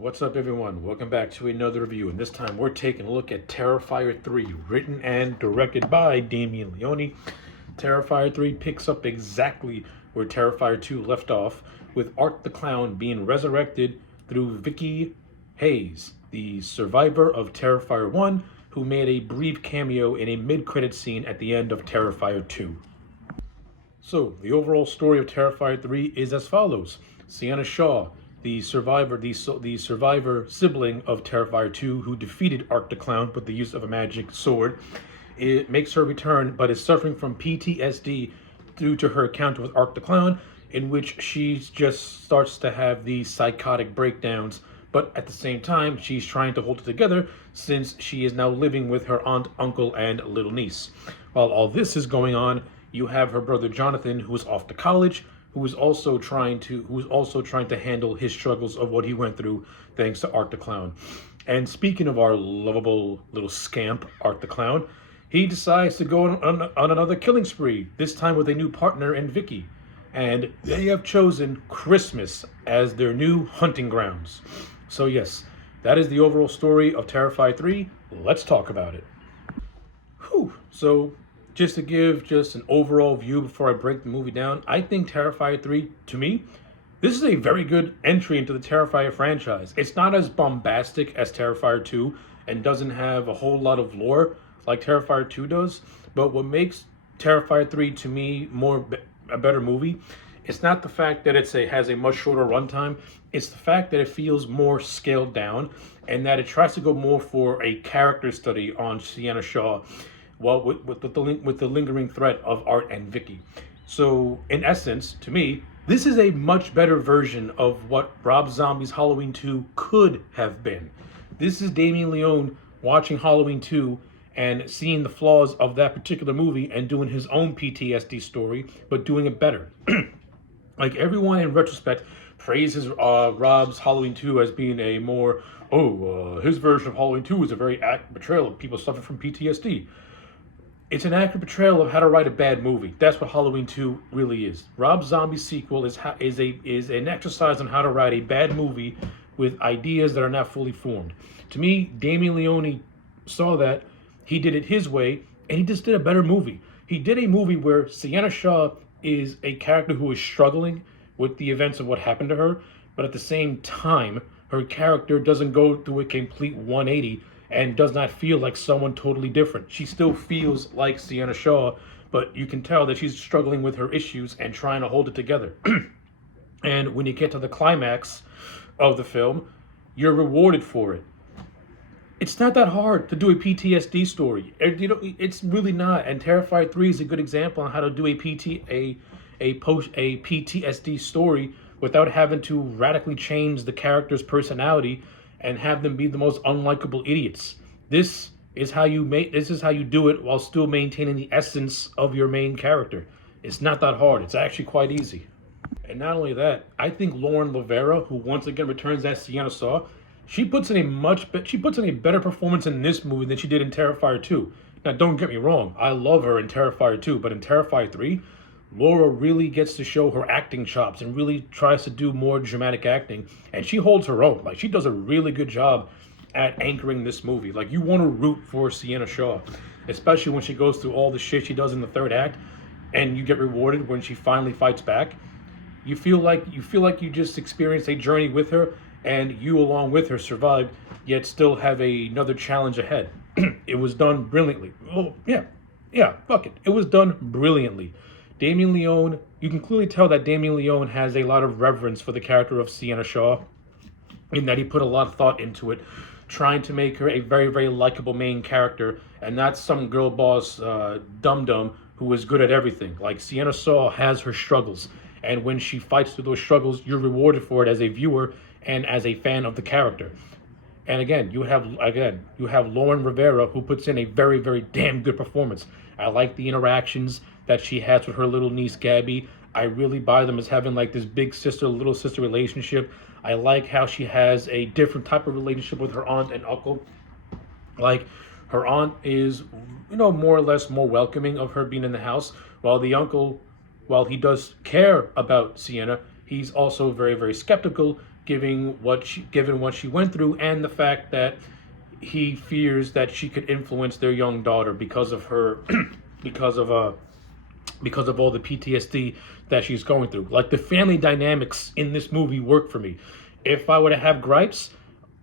What's up, everyone? Welcome back to another review, and this time we're taking a look at Terrifier 3, written and directed by Damien Leone. Terrifier 3 picks up exactly where Terrifier 2 left off, with Art the Clown being resurrected through Vicky Hayes, the survivor of Terrifier 1, who made a brief cameo in a mid-credit scene at the end of Terrifier 2. So, the overall story of Terrifier 3 is as follows. Sienna Shaw, the survivor sibling of Terrifier 2, who defeated Art the Clown with the use of a magic sword, it makes her return, but is suffering from PTSD due to her encounter with Art the Clown, in which she just starts to have these psychotic breakdowns. But at the same time, she's trying to hold it together since she is now living with her aunt, uncle, and little niece. While all this is going on, you have her brother Jonathan, who is off to college, who is also trying to handle his struggles of what he went through thanks to Art the Clown. And speaking of our lovable little scamp, Art the Clown, he decides to go on another killing spree, this time with a new partner in Vicky. And they have chosen Christmas as their new hunting grounds. So yes, that is the overall story of Terrifier 3. Let's talk about it. So, just to give just an overall view before I break the movie down, I think Terrifier 3, to me, this is a very good entry into the Terrifier franchise. It's not as bombastic as Terrifier 2 and doesn't have a whole lot of lore like Terrifier 2 does, but what makes Terrifier 3 to me a better movie, it's not the fact that has a much shorter runtime, it's the fact that it feels more scaled down and that it tries to go more for a character study on Sienna Shaw, well, with the lingering threat of Art and Vicky. So, in essence, to me, this is a much better version of what Rob Zombie's Halloween 2 could have been. This is Damien Leone watching Halloween 2 and seeing the flaws of that particular movie and doing his own PTSD story, but doing it better. Like, everyone in retrospect praises Rob's Halloween 2 as being a more, his version of Halloween 2 is a very accurate portrayal of people suffering from PTSD. It's an accurate portrayal of how to write a bad movie. That's what Halloween 2 really is. Rob Zombie's sequel is an exercise on how to write a bad movie with ideas that are not fully formed. To me, Damien Leone saw that, he did it his way, and he just did a better movie. He did a movie where Sienna Shaw is a character who is struggling with the events of what happened to her, but at the same time, her character doesn't go through a complete 180 and does not feel like someone totally different. She still feels like Sienna Shaw, but you can tell that she's struggling with her issues and trying to hold it together. And when you get to the climax of the film, you're rewarded for it. It's not that hard to do a PTSD story. It's really not. And Terrifier 3 is a good example on how to do a PTSD story without having to radically change the character's personality and have them be the most unlikable idiots. This is how you do it while still maintaining the essence of your main character. It's not that hard. It's actually quite easy. And not only that, I think Lauren Lavera, who once again returns as Sienna Shaw, she puts in a better performance in this movie than she did in Terrifier 2. Now, don't get me wrong, I love her in Terrifier 2, but in Terrifier 3, Laura really gets to show her acting chops and really tries to do more dramatic acting, and she holds her own. Like, she does a really good job at anchoring this movie. Like, you want to root for Sienna Shaw, especially when she goes through all the shit she does in the third act, and you get rewarded when she finally fights back. You feel like you just experienced a journey with her, and you along with her survived, yet still have another challenge ahead. It was done brilliantly. Oh, yeah, fuck it. It was done brilliantly. Damien Leone, you can clearly tell that Damien Leone has a lot of reverence for the character of Sienna Shaw, in that he put a lot of thought into it, trying to make her a very, very likable main character, and not some girl boss dum-dum who is good at everything. Like, Sienna Shaw has her struggles, and when she fights through those struggles, you're rewarded for it as a viewer and as a fan of the character. And again, you have Lauren Rivera, who puts in a very, very damn good performance. I like the interactions that she has with her little niece, Gabby. I really buy them as having like this big sister, little sister relationship. I like how she has a different type of relationship with her aunt and uncle. Like, her aunt is, more or less more welcoming of her being in the house, while the uncle, while he does care about Sienna, he's also very, very skeptical given what she went through, and the fact that he fears that she could influence their young daughter because of her, because of because of all the PTSD that she's going through. Like, the family dynamics in this movie work for me. If I were to have gripes,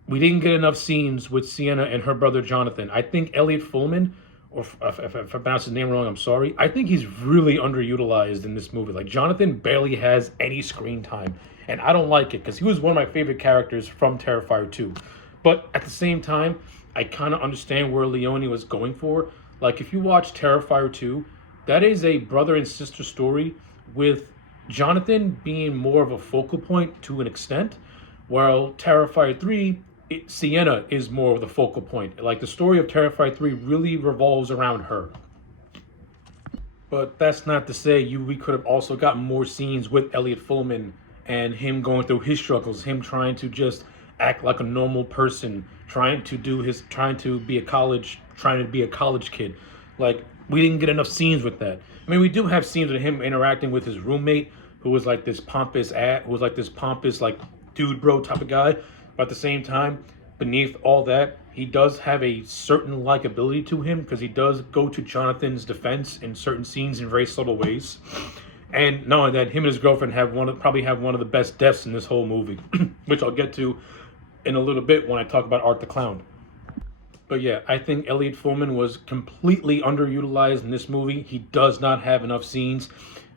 we didn't get enough scenes with Sienna and her brother Jonathan. I think Elliot Fullman, or if I pronounced his name wrong, I'm sorry. I think he's really underutilized in this movie. Like, Jonathan barely has any screen time, and I don't like it because he was one of my favorite characters from Terrifier 2. But at the same time, I kind of understand where Leone was going for. Like, if you watch Terrifier 2, that is a brother and sister story with Jonathan being more of a focal point to an extent, while Terrifier 3, Sienna is more of the focal point. Like, the story of Terrifier 3 really revolves around her. But that's not to say we could have also gotten more scenes with Elliot Fullman and him going through his struggles, him trying to just act like a normal person, trying to be a college kid. Like, we didn't get enough scenes with that. I mean, we do have scenes with him interacting with his roommate, who was like this pompous like dude bro type of guy. But at the same time, beneath all that, he does have a certain likability to him because he does go to Jonathan's defense in certain scenes in very subtle ways. And not only that, him and his girlfriend probably have one of the best deaths in this whole movie, which I'll get to in a little bit when I talk about Art the Clown. But yeah, I think Elliot Fullman was completely underutilized in this movie. He does not have enough scenes.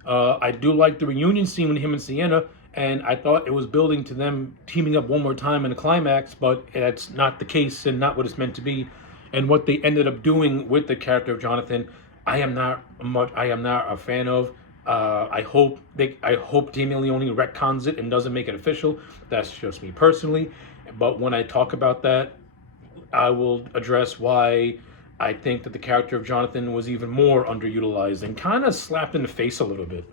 I do like the reunion scene with him and Sienna, and I thought it was building to them teaming up one more time in the climax, but that's not the case and not what it's meant to be. And what they ended up doing with the character of Jonathan, I am not a fan of. I hope Damien Leone retcons it and doesn't make it official. That's just me personally. But when I talk about that, I will address why I think that the character of Jonathan was even more underutilized and kind of slapped in the face a little bit.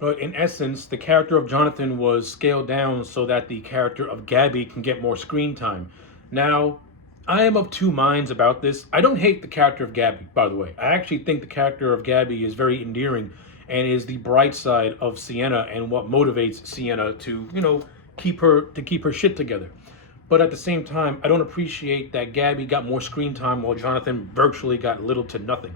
But in essence, the character of Jonathan was scaled down so that the character of Gabby can get more screen time. Now, I am of two minds about this. I don't hate the character of Gabby, by the way. I actually think the character of Gabby is very endearing and is the bright side of Sienna and what motivates Sienna to, keep her shit together. But at the same time, I don't appreciate that Gabby got more screen time while Jonathan virtually got little to nothing.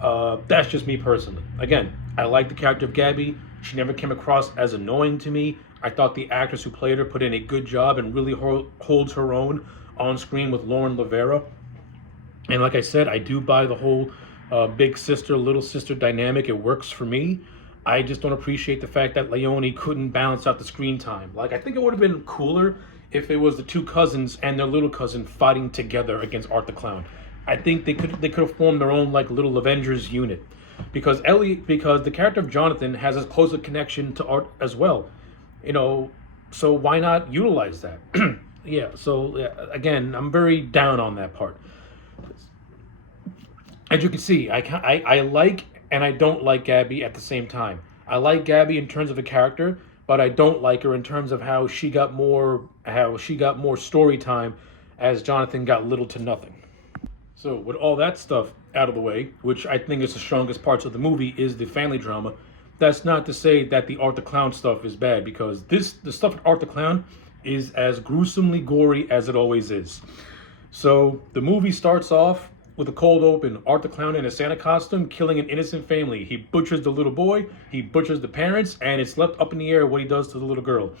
That's just me personally. Again, I like the character of Gabby. She never came across as annoying to me. I thought the actress who played her put in a good job and really holds her own on screen with Lauren Lavera. And like I said, I do buy the whole big sister, little sister dynamic. It works for me. I just don't appreciate the fact that Leone couldn't balance out the screen time. Like, I think it would have been cooler if it was the two cousins and their little cousin fighting together against Art the Clown. I think they could have formed their own like little Avengers unit, because the character of Jonathan has a closer connection to Art as well, so why not utilize that? Yeah. So again, I'm very down on that part. As you can see, I like and I don't like Gabby at the same time. I like Gabby in terms of the character, but I don't like her in terms of how she got more story time as Jonathan got little to nothing. So with all that stuff out of the way, which I think is the strongest parts of the movie, is the family drama. That's not to say that the Art the Clown stuff is bad, because the stuff with Art the Clown is as gruesomely gory as it always is. So the movie starts off with a cold open. Art the Clown in a Santa costume killing an innocent family. He butchers the little boy, he butchers the parents, and it's left up in the air what he does to the little girl.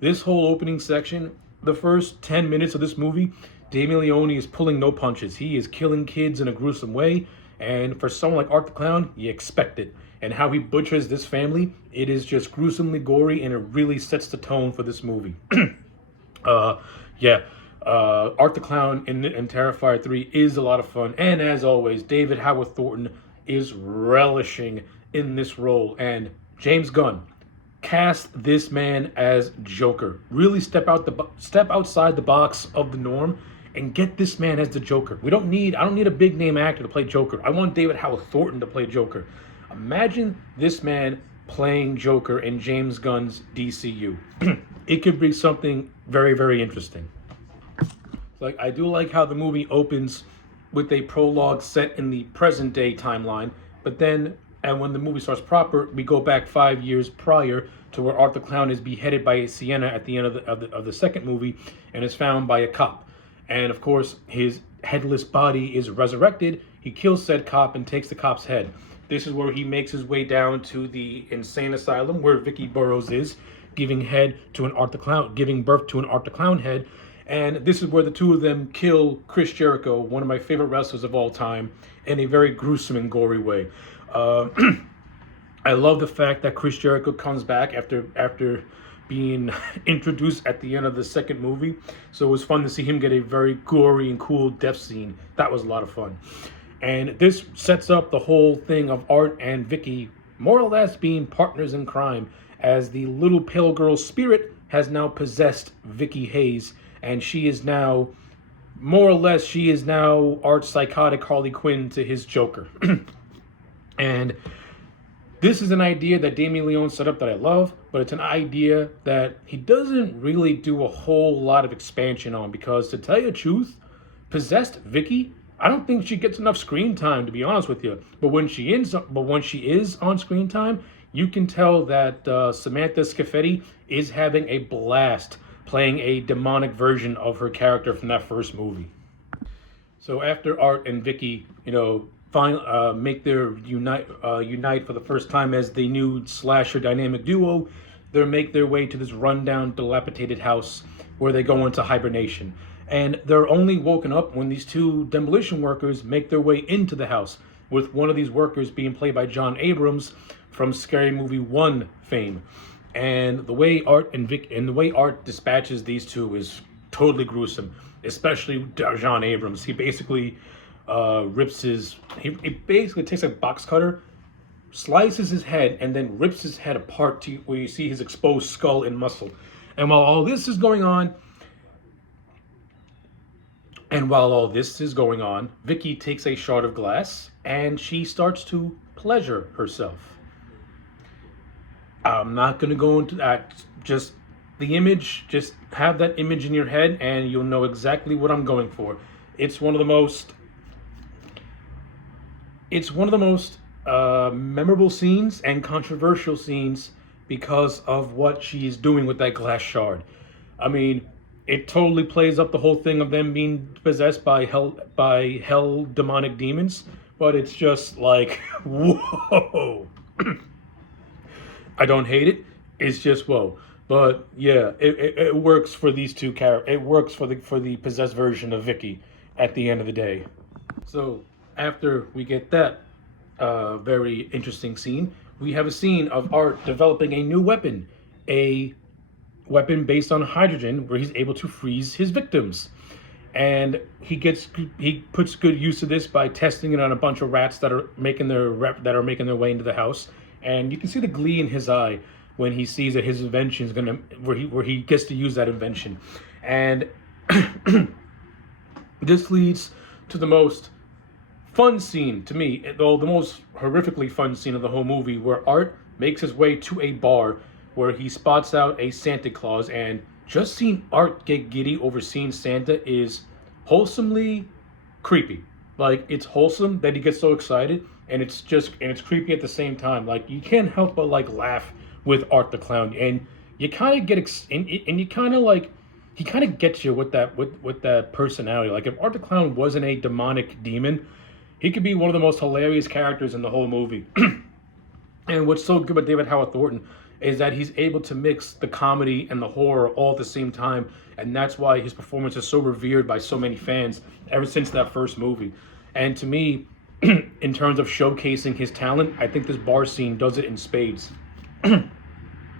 This whole opening section, the first 10 minutes of this movie, Damien Leone is pulling no punches. He is killing kids in a gruesome way, and for someone like Art the Clown, you expect it. And how he butchers this family, it is just gruesomely gory, and it really sets the tone for this movie. Art the Clown in Terrifier 3 is a lot of fun. And as always, David Howard Thornton is relishing in this role. And James Gunn, cast this man as Joker. Really step outside the box of the norm and get this man as the Joker. I don't need a big name actor to play Joker. I want David Howard Thornton to play Joker. Imagine this man playing Joker in James Gunn's DCU. It could be something very, very interesting. Like, I do like how the movie opens with a prologue set in the present day timeline, but then And when the movie starts proper, we go back 5 years prior to where Art the Clown is beheaded by a Sienna at the end of the second movie and is found by a cop. And of course, his headless body is resurrected. He kills said cop and takes the cop's head. This is where he makes his way down to the insane asylum where Vicky Burrows is, giving birth to an Art the Clown head. And this is where the two of them kill Chris Jericho, one of my favorite wrestlers of all time, in a very gruesome and gory way. I love the fact that Chris Jericho comes back after being introduced at the end of the second movie. So it was fun to see him get a very gory and cool death scene. That was a lot of fun. And this sets up the whole thing of Art and Vicky more or less being partners in crime, as the little pale girl spirit has now possessed Vicky Hayes, and she is now, more or less, Art's psychotic Harley Quinn to his Joker. And this is an idea that Damien Leone set up that I love, but it's an idea that he doesn't really do a whole lot of expansion on, because to tell you the truth, possessed Vicky, I don't think she gets enough screen time, to be honest with you. But when she is on screen time, you can tell that Samantha Scafetti is having a blast playing a demonic version of her character from that first movie. So after Art and Vicky, make their unite for the first time as the new slasher dynamic duo, they make their way to this rundown, dilapidated house where they go into hibernation. And they're only woken up when these two demolition workers make their way into the house, with one of these workers being played by John Abrams from Scary Movie 1 fame. And the way Art dispatches these two is totally gruesome, especially John Abrams. He basically he basically takes a box cutter, slices his head, and then rips his head apart to where you see his exposed skull and muscle. And while all this is going on, Vicky takes a shard of glass and she starts to pleasure herself. I'm not going to go into that. Just the image, just have that image in your head and you'll know exactly what I'm going for. It's one of the most memorable scenes and controversial scenes because of what she's doing with that glass shard. I mean, it totally plays up the whole thing of them being possessed by hell demonic demons, but it's just like, whoa. I don't hate it. It's just whoa. But yeah, it works for these two characters. It works for the possessed version of Vicky at the end of the day. So after we get that very interesting scene, we have a scene of Art developing a new weapon, a weapon based on hydrogen, where he's able to freeze his victims. And he puts good use of this by testing it on a bunch of rats that are making their way into the house. And you can see the glee in his eye when he sees that his invention is where he gets to use that invention. And this leads to the most fun scene to me, though the most horrifically fun scene of the whole movie, where Art makes his way to a bar where he spots out a Santa Claus, and just seeing Art get giddy over seeing Santa is wholesomely creepy. Like, it's wholesome that he gets so excited, and it's creepy at the same time. Like, you can't help but laugh with Art the Clown, and you kind of get he kind of gets you with that personality. Like, if Art the Clown wasn't a demonic demon, he could be one of the most hilarious characters in the whole movie. And what's so good about David Howard Thornton is that he's able to mix the comedy and the horror all at the same time, and that's why his performance is so revered by so many fans ever since that first movie. And to me, in terms of showcasing his talent, I think this bar scene does it in spades. In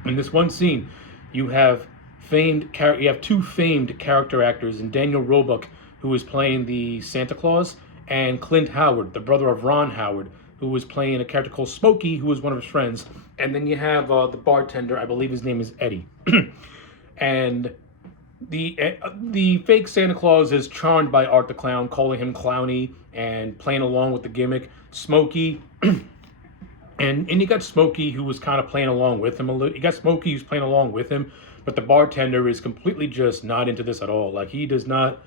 this one scene, you have two famed character actors, in Daniel Roebuck, who is playing the Santa Claus, and Clint Howard, the brother of Ron Howard, who was playing a character called Smokey, who was one of his friends. And then you have the bartender, I believe his name is Eddie. And the fake Santa Claus is charmed by Art the Clown, calling him clowny and playing along with the gimmick. Smokey, and you got Smokey, who was kind of playing along with him a little. You got Smokey who's playing along with him, but the bartender is completely just not into this at all. Like, he does not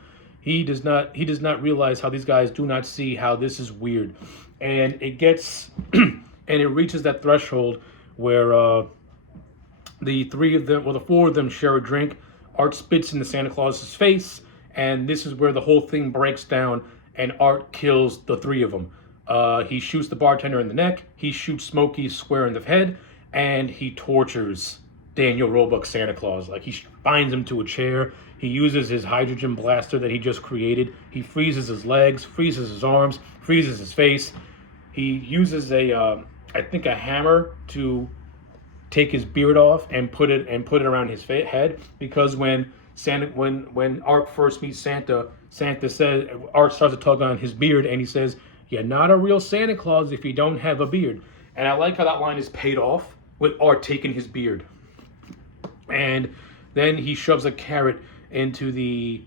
realize how these guys do not see how this is weird. And it gets and it reaches that threshold where the three of them, well, the four of them share a drink. Art spits into Santa Claus's face, and this is where the whole thing breaks down, and Art kills the three of them. He shoots the bartender in the neck, he shoots Smokey square in the head, and he tortures Daniel Roebuck Santa Claus. Like, he binds him to a chair, he uses his hydrogen blaster that he just created, he freezes his legs, freezes his arms, freezes his face. He uses I think a hammer to take his beard off and put it around his head, because when Art first meets Santa, Art starts to tug on his beard, and he says, "You're not a real Santa Claus if you don't have a beard." And I like how that line is paid off with Art taking his beard. And then he shoves a carrot into the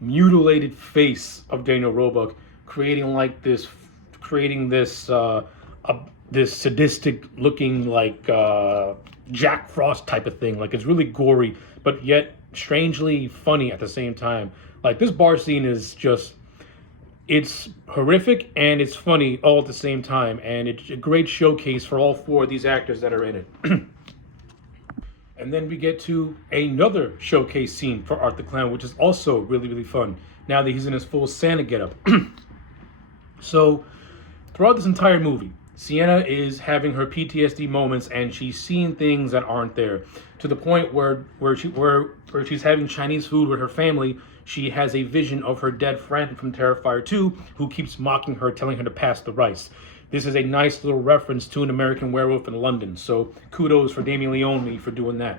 mutilated face of Daniel Roebuck, creating this sadistic looking, like Jack Frost type of thing. Like, it's really gory, but yet strangely funny at the same time. Like, this bar scene is just, it's horrific and it's funny all at the same time, and it's a great showcase for all four of these actors that are in it. And then we get to another showcase scene for Art the Clown, which is also really, really fun, now that he's in his full Santa getup. So, throughout this entire movie, Sienna is having her PTSD moments, and she's seeing things that aren't there. To the point where she's having Chinese food with her family, she has a vision of her dead friend from Terrifier 2, who keeps mocking her, telling her to pass the rice. This is a nice little reference to An American Werewolf in London, so kudos for Damien Leone for doing that.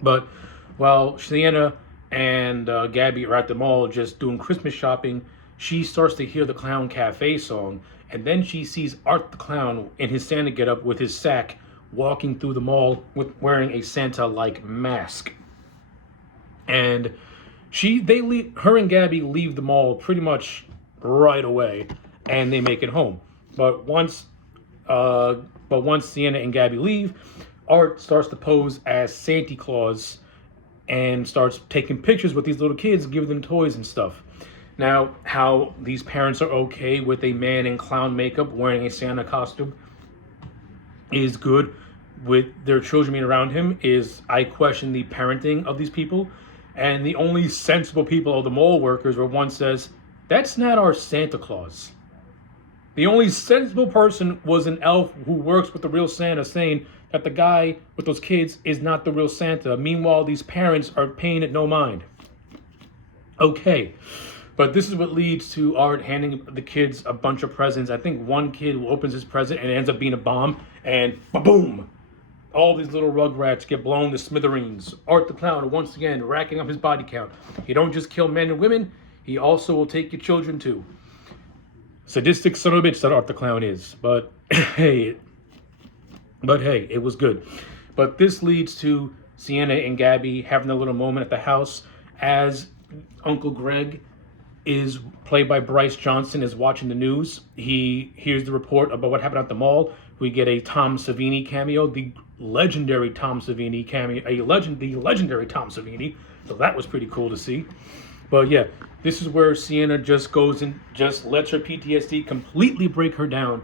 But while Sienna and Gabby are at the mall just doing Christmas shopping, she starts to hear the Clown Cafe song, and then she sees Art the Clown in his Santa getup with his sack walking through the mall wearing a Santa-like mask. And her and Gabby leave the mall pretty much right away, and they make it home. But once Sienna and Gabby leave, Art starts to pose as Santa Claus and starts taking pictures with these little kids, giving them toys and stuff. Now, how these parents are okay with a man in clown makeup wearing a Santa costume is good with their children being around him is, I question the parenting of these people. And the only sensible people are the mall workers, where one says, "That's not our Santa Claus." The only sensible person was an elf who works with the real Santa, saying that the guy with those kids is not the real Santa. Meanwhile, these parents are paying it no mind. Okay. But this is what leads to Art handing the kids a bunch of presents. I think one kid opens his present and it ends up being a bomb, and boom! All these little rugrats get blown to smithereens. Art the Clown, once again, racking up his body count. He don't just kill men and women, he also will take your children too. Sadistic son of a bitch that Art the Clown is. But hey, it was good. But this leads to Sienna and Gabby having a little moment at the house as Uncle Greg, is played by Bryce Johnson, is watching the news. He hears the report about what happened at the mall. We get a Tom Savini cameo, the legendary Tom Savini cameo, the legendary Tom Savini. So that was pretty cool to see. But yeah, this is where Sienna just goes and just lets her PTSD completely break her down,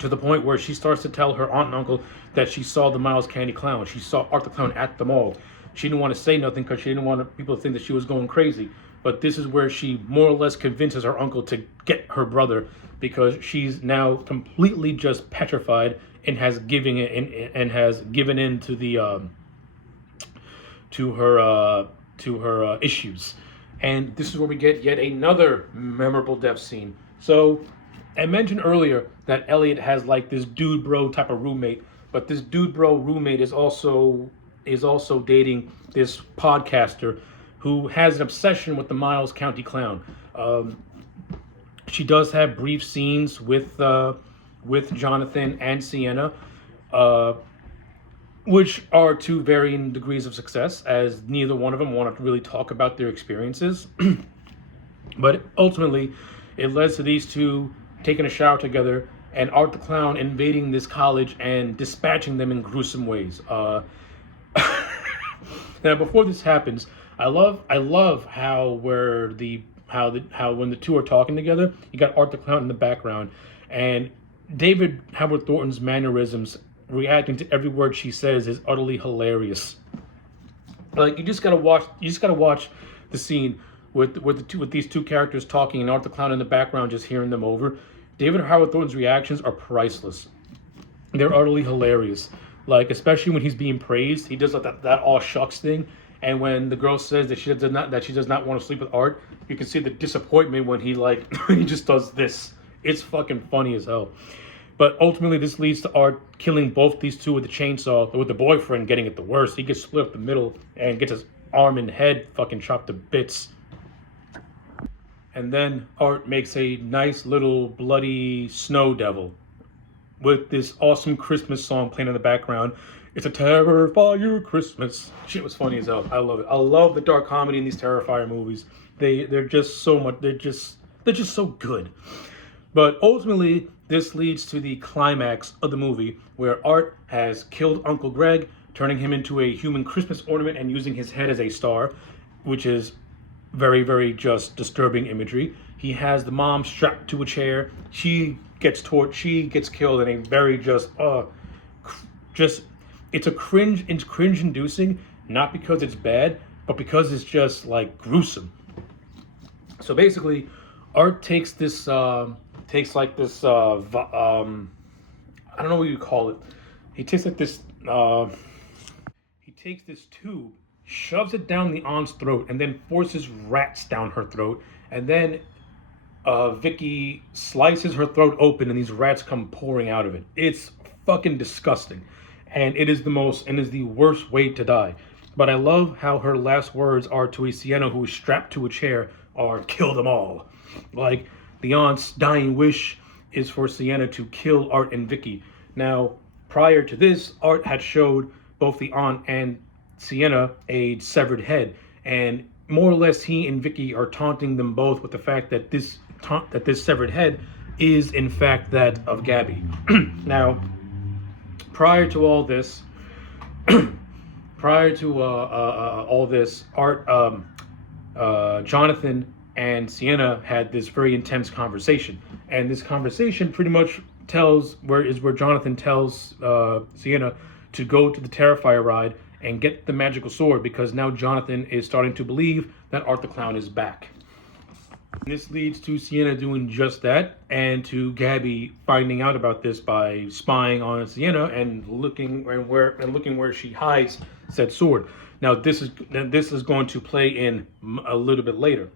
to the point where she starts to tell her aunt and uncle that she saw the Miles Candy Clown. She saw Art the Clown at the mall. She didn't want to say nothing because she didn't want people to think that she was going crazy. But this is where she more or less convinces her uncle to get her brother, because she's now completely just petrified and has given in to the to her issues. And this is where we get yet another memorable death scene. So I mentioned earlier that Elliot has like this dude bro type of roommate, but this dude bro roommate is also dating this podcaster who has an obsession with the Miles County Clown. She does have brief scenes with Jonathan and Sienna, which are to varying degrees of success, as neither one of them want to really talk about their experiences. But ultimately, it led to these two taking a shower together and Art the Clown invading this college and dispatching them in gruesome ways. Now, before this happens, I love how when the two are talking together, you got Art the Clown in the background, and David Howard Thornton's mannerisms, reacting to every word she says, is utterly hilarious. Like you just gotta watch the scene with these two characters talking and Art the Clown in the background, just hearing them over. David Howard Thornton's reactions are priceless. They're utterly hilarious. Like, especially when he's being praised, he does like that all shucks thing. And when the girl says that she does not want to sleep with Art, you can see the disappointment when he like he just does this. It's fucking funny as hell. But ultimately, this leads to Art killing both these two with the chainsaw, with the boyfriend getting it the worst. He gets split up the middle and gets his arm and head fucking chopped to bits. And then Art makes a nice little bloody snow devil with this awesome Christmas song playing in the background. It's a Terrifier Christmas. Shit was funny as hell. I love it. I love the dark comedy in these Terrifier movies. They're just so much. They're just so good. But ultimately, this leads to the climax of the movie, where Art has killed Uncle Greg, turning him into a human Christmas ornament and using his head as a star, which is very, very just disturbing imagery. He has the mom strapped to a chair. She gets killed in a very just it's cringe inducing, not because it's bad, but because it's just like gruesome. So basically, Art takes this I don't know what you call it. He takes like this he takes this tube, shoves it down the aunt's throat, and then forces rats down her throat. And then Vicky slices her throat open, and these rats come pouring out of it. It's fucking disgusting, and it is the worst way to die. But I love how her last words are to a Sienna who is strapped to a chair are "kill them all." Like, the aunt's dying wish is for Sienna to kill Art and Vicky. Now, prior to this, Art had showed both the aunt and Sienna a severed head, and more or less he and Vicky are taunting them both with the fact that this severed head is in fact that of Gabby. Now, prior to all this, Art, Jonathan and Sienna had this very intense conversation, and this conversation pretty much where Jonathan tells Sienna to go to the Terrifier ride and get the magical sword, because now Jonathan is starting to believe that Art the Clown is back. This leads to Sienna doing just that, and to Gabby finding out about this by spying on Sienna and looking where she hides said sword. Now this is going to play in a little bit later.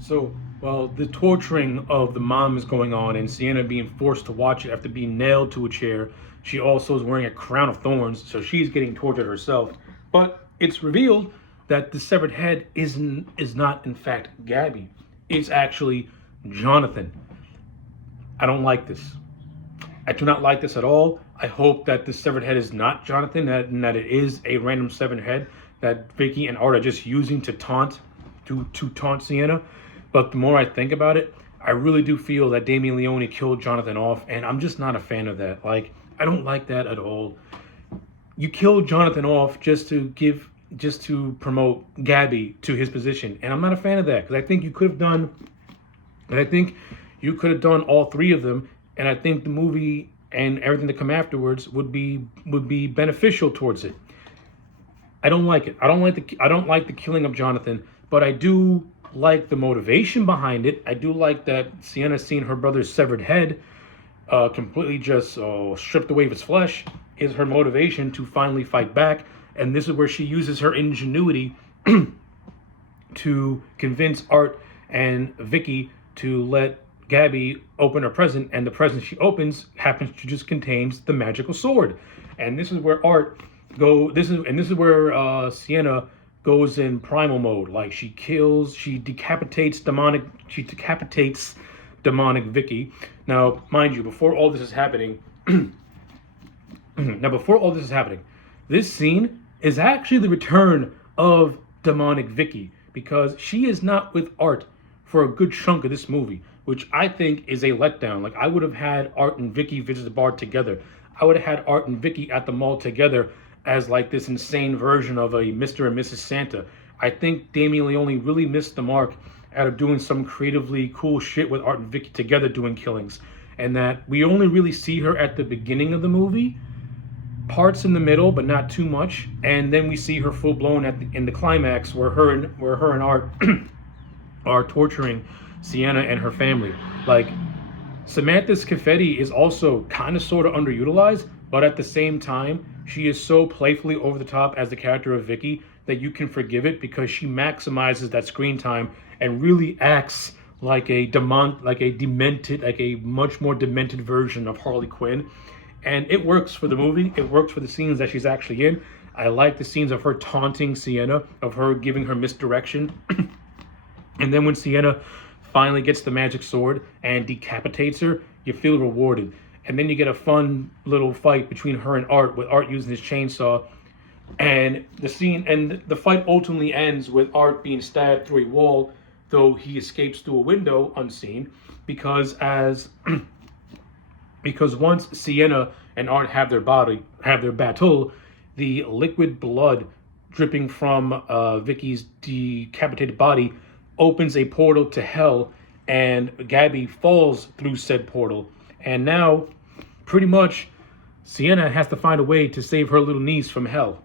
So while the torturing of the mom is going on and Sienna being forced to watch it after being nailed to a chair, she also is wearing a crown of thorns, so she's getting tortured herself. But it's revealed that the severed head is not in fact Gabby. It's actually Jonathan. I don't like this. I do not like this at all. I hope that the severed head is not Jonathan, and that it is a random severed head that Vicky and Art are just using to taunt Sienna. But the more I think about it, I really do feel that Damien Leone killed Jonathan off, and I'm just not a fan of that. Like, I don't like that at all. You killed Jonathan off just to promote Gabby to his position, and I'm not a fan of that, because I think you could have done all three of them, and I think the movie and everything to come afterwards would be beneficial towards it. I don't like it. I don't like the killing of Jonathan, but I do like the motivation behind it. I do like that Sienna seeing her brother's severed head completely just stripped away of his flesh is her motivation to finally fight back. And this is where she uses her ingenuity to convince Art and Vicky to let Gabby open her present, and the present she opens happens to just contains the magical sword. And this is where this is where Sienna goes in primal mode. Like, she decapitates demonic Vicky. Now, mind you, before all this is happening, this scene is actually the return of demonic Vicky, because she is not with Art for a good chunk of this movie, which I think is a letdown. Like, I would have had Art and Vicky visit the bar together. I would have had Art and Vicky at the mall together as like this insane version of a Mr. and Mrs. Santa. I think Damien Leone really missed the mark out of doing some creatively cool shit with Art and Vicky together doing killings. and that we only really see her at the beginning of the movie, parts in the middle, but not too much, and then we see her full blown in the climax where her and Art are torturing Sienna and her family. Like, Samantha's confetti is also kind of sort of underutilized, but at the same time, she is so playfully over the top as the character of Vicky that you can forgive it because she maximizes that screen time and really acts like a demented, like a much more demented version of Harley Quinn. And it works for the movie. It works for the scenes that she's actually in. I like the scenes of her taunting Sienna, of her giving her misdirection. And then when Sienna finally gets the magic sword and decapitates her, you feel rewarded. And then you get a fun little fight between her and Art, with Art using his chainsaw. And the fight ultimately ends with Art being stabbed through a wall, though he escapes through a window unseen, because once Sienna and Art have their battle, the liquid blood dripping from Vicky's decapitated body opens a portal to hell, and Gabby falls through said portal. And now, pretty much, Sienna has to find a way to save her little niece from hell.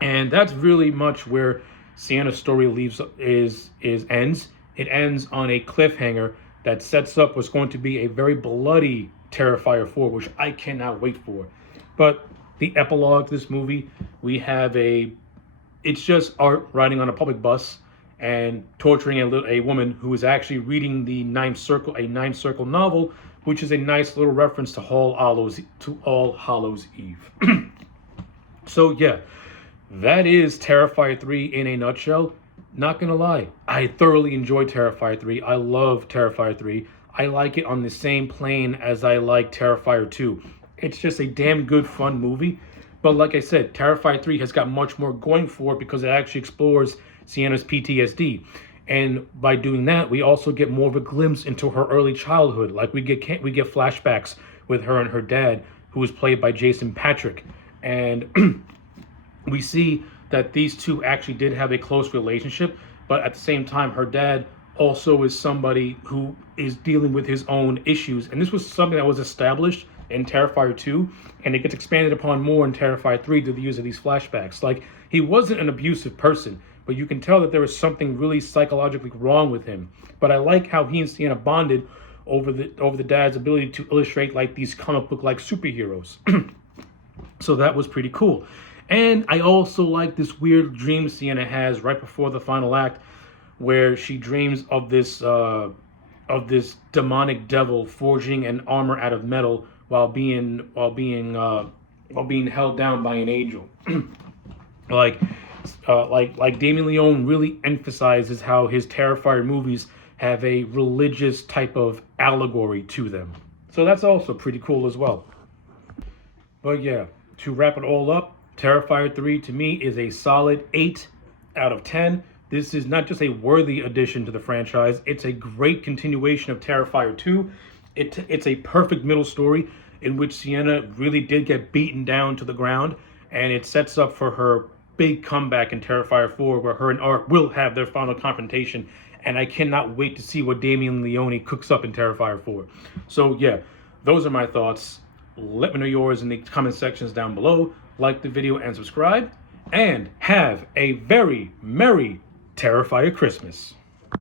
And that's really much where Sienna's story ends. It ends on a cliffhanger that sets up what's going to be a very bloody Terrifier 4, which I cannot wait for. But the epilogue to this movie, we have it's just Art riding on a public bus and torturing a woman who is actually reading a Nine Circle novel, which is a nice little reference to All Hallows Eve. So yeah, that is Terrifier 3 in a nutshell. Not gonna lie, I thoroughly enjoy Terrifier 3. I love Terrifier 3. I like it on the same plane as I like Terrifier 2. It's just a damn good, fun movie. But like I said, Terrifier 3 has got much more going for it because it actually explores Sienna's PTSD. And by doing that, we also get more of a glimpse into her early childhood. Like we get flashbacks with her and her dad, who was played by Jason Patric. And we see that these two actually did have a close relationship, but at the same time, her dad also is somebody who is dealing with his own issues. And this was something that was established in Terrifier 2, and it gets expanded upon more in Terrifier 3 through the use of these flashbacks. Like, he wasn't an abusive person, but you can tell that there was something really psychologically wrong with him. But I like how he and Sienna bonded over the dad's ability to illustrate like these comic book like superheroes. So that was pretty cool. And I also like this weird dream Sienna has right before the final act, where she dreams of this demonic devil forging an armor out of metal while being held down by an angel. like Damien Leone really emphasizes how his Terrifier movies have a religious type of allegory to them. So that's also pretty cool as well. But yeah, to wrap it all up, Terrifier 3 to me is a solid 8 out of 10. This is not just a worthy addition to the franchise, it's a great continuation of Terrifier 2. It's a perfect middle story in which Sienna really did get beaten down to the ground, and it sets up for her big comeback in Terrifier 4, where her and Art will have their final confrontation, and I cannot wait to see what Damien Leone cooks up in Terrifier 4. So yeah, those are my thoughts. Let me know yours in the comment sections down below. Like the video and subscribe, and have a very Merry Terrifier Christmas.